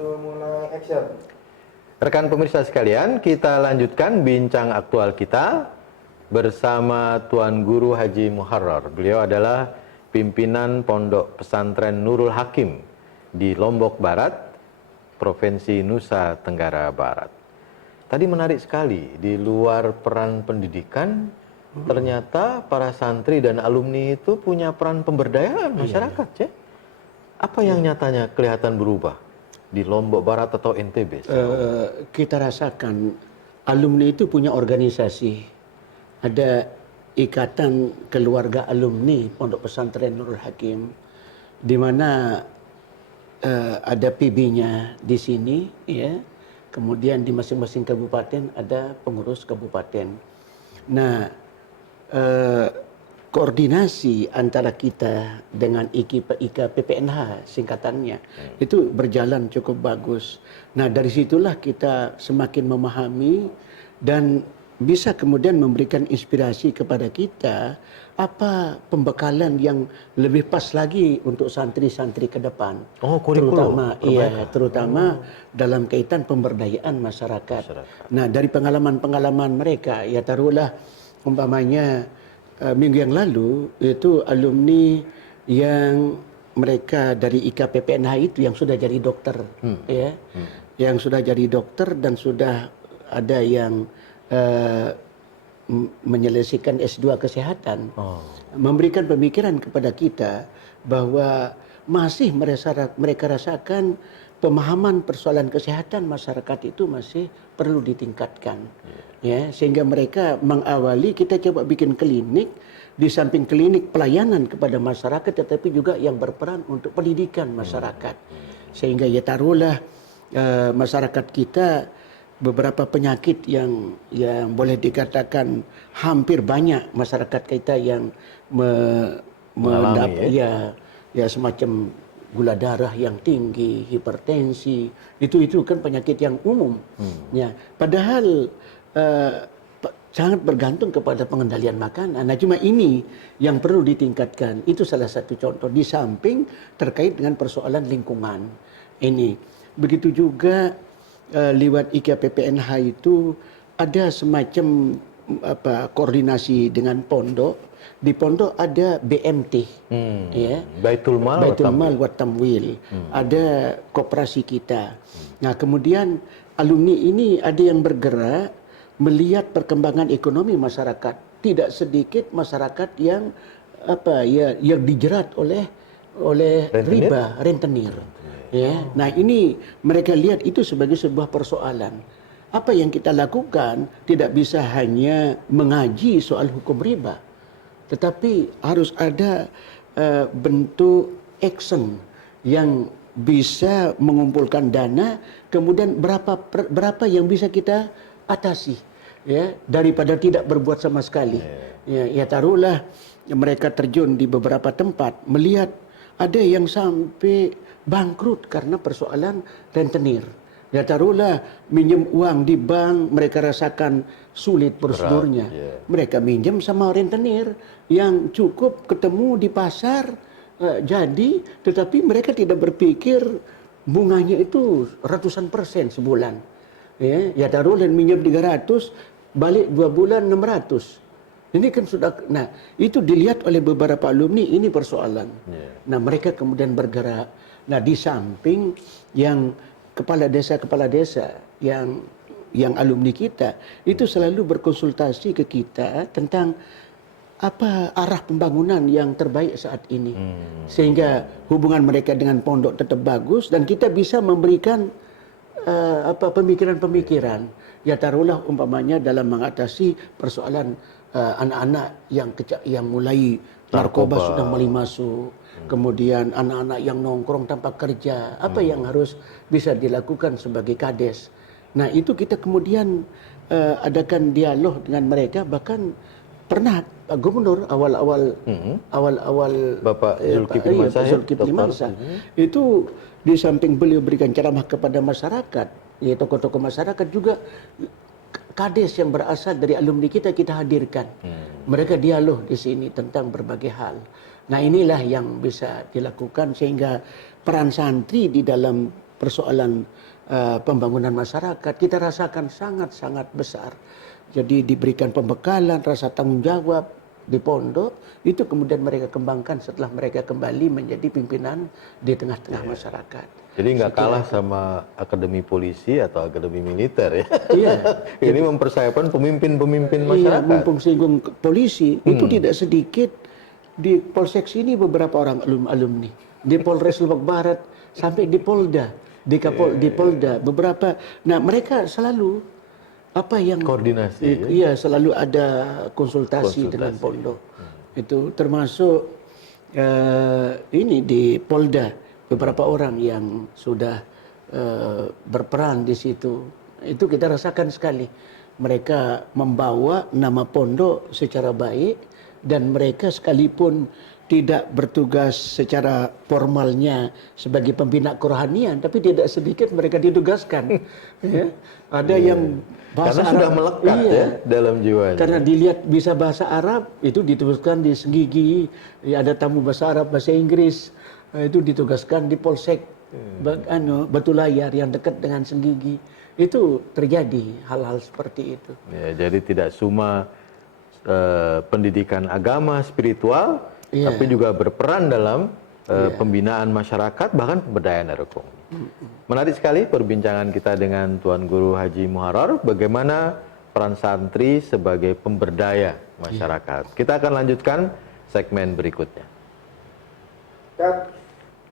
1, mulai action. Rekan pemirsa sekalian, kita lanjutkan bincang aktual kita bersama Tuan Guru Haji Muharrar. Beliau adalah pimpinan Pondok Pesantren Nurul Hakim di Lombok Barat, Provinsi Nusa Tenggara Barat. Tadi menarik sekali, di luar peran pendidikan, ternyata para santri dan alumni itu punya peran pemberdayaan masyarakat, ya. Apa yang nyatanya kelihatan berubah di Lombok Barat atau NTB? Kita rasakan alumni itu punya organisasi. Ada ikatan keluarga alumni Pondok Pesantren Nurul Hakim, di mana ada PB-nya di sini, ya. Kemudian di masing-masing kabupaten ada pengurus kabupaten. Nah, koordinasi antara kita dengan IKA PPNH singkatannya itu berjalan cukup bagus. Nah, dari situlah kita semakin memahami dan bisa kemudian memberikan inspirasi kepada kita apa pembekalan yang lebih pas lagi untuk santri-santri ke depan. Oh, kurikulum. Terutama dalam kaitan pemberdayaan masyarakat. Nah, dari pengalaman-pengalaman mereka, ya taruhlah umpamanya minggu yang lalu itu alumni yang mereka dari IKPPNH itu yang sudah jadi dokter, ya, yang sudah jadi dokter dan sudah ada yang menyelesaikan S2 kesehatan, memberikan pemikiran kepada kita bahwa masih mereka rasakan pemahaman persoalan kesehatan masyarakat itu masih perlu ditingkatkan. Ya, sehingga mereka mengawali, kita coba bikin klinik, di samping klinik pelayanan kepada masyarakat tetapi juga yang berperan untuk pendidikan masyarakat. Sehingga ya taruhlah masyarakat kita beberapa penyakit yang boleh dikatakan hampir banyak masyarakat kita yang mengalami, ya semacam gula darah yang tinggi, hipertensi, itu kan penyakit yang umum. Ya, padahal sangat bergantung kepada pengendalian makanan. Nah, cuma ini yang perlu ditingkatkan. Itu salah satu contoh. Di samping terkait dengan persoalan lingkungan ini. Begitu juga lewat IKPPNH itu ada semacam koordinasi dengan pondok. Di pondok ada BMT, ya, Baitul Mal wa Tamwil. Ada koperasi kita. Nah, kemudian alumni ini ada yang bergerak melihat perkembangan ekonomi masyarakat. Tidak sedikit masyarakat yang yang dijerat oleh riba, rentenir. Ya. Nah, ini mereka lihat itu sebagai sebuah persoalan. Apa yang kita lakukan tidak bisa hanya mengaji soal hukum riba, tetapi harus ada bentuk action yang bisa mengumpulkan dana, kemudian berapa yang bisa kita atasi, ya, daripada tidak berbuat sama sekali. Ya taruhlah mereka terjun di beberapa tempat, melihat ada yang sampai bangkrut karena persoalan rentenir. Ya taruhlah minjem uang di bank, mereka rasakan sulit prosedurnya. Mereka minjem sama rentenir yang cukup ketemu di pasar jadi, tetapi mereka tidak berpikir bunganya itu ratusan persen sebulan. Ya taruhlah minjem 300, balik 2 bulan 600. Ini kan sudah, nah itu dilihat oleh beberapa alumni, ini persoalan. Nah, mereka kemudian bergerak. Nah, di samping yang kepala desa yang alumni kita itu selalu berkonsultasi ke kita tentang apa arah pembangunan yang terbaik saat ini, sehingga hubungan mereka dengan pondok tetap bagus dan kita bisa memberikan pemikiran-pemikiran. Ya taruhlah umpamanya dalam mengatasi persoalan anak-anak yang mulai narkoba sudah mulai masuk, kemudian anak-anak yang nongkrong tanpa kerja, apa yang harus bisa dilakukan sebagai kades. Nah, itu kita kemudian adakan dialog dengan mereka, bahkan pernah Pak Gubernur awal-awal Bapak Zulkifli Mansah itu di samping beliau berikan ceramah kepada masyarakat, ya tokoh-tokoh masyarakat juga kades yang berasal dari alumni kita hadirkan. Mereka dialog di sini tentang berbagai hal. Nah, inilah yang bisa dilakukan sehingga peran santri di dalam persoalan pembangunan masyarakat kita rasakan sangat-sangat besar. Jadi diberikan pembekalan, rasa tanggung jawab di pondok, itu kemudian mereka kembangkan setelah mereka kembali menjadi pimpinan di tengah-tengah masyarakat. Jadi nggak kalah sama akademi polisi atau akademi militer ya. Iya. Ini mempersiapkan pemimpin-pemimpin Iya, masyarakat. mumpung singgung polisi, itu tidak sedikit di Polsek sini beberapa orang alumni, di Polres Lombok Barat sampai di Polda, di Polda beberapa. Nah mereka selalu apa yang Koordinasi. iya selalu ada konsultasi dengan pondok. Itu termasuk ini di Polda beberapa orang yang sudah berperan di situ. Itu kita rasakan sekali. Mereka membawa nama pondok secara baik dan mereka sekalipun tidak bertugas secara formalnya sebagai pembina kerohanian, tapi tidak sedikit mereka ditugaskan. Ya. Ada yang bahasa Karena Arab sudah melekat ya dalam jiwanya. karena dilihat bisa bahasa Arab, itu ditugaskan di Senggigi. Ya, ada tamu bahasa Arab, bahasa Inggris, itu ditugaskan di Polsek Batu Layar yang dekat dengan Senggigi. Itu terjadi hal-hal seperti itu. Ya, jadi tidak cuma pendidikan agama, spiritual, tapi juga berperan dalam pembinaan masyarakat, bahkan pemberdayaan ekonomi. Menarik sekali perbincangan kita dengan Tuan Guru Haji Muharrar, bagaimana peran santri sebagai pemberdaya masyarakat. Kita akan lanjutkan segmen berikutnya.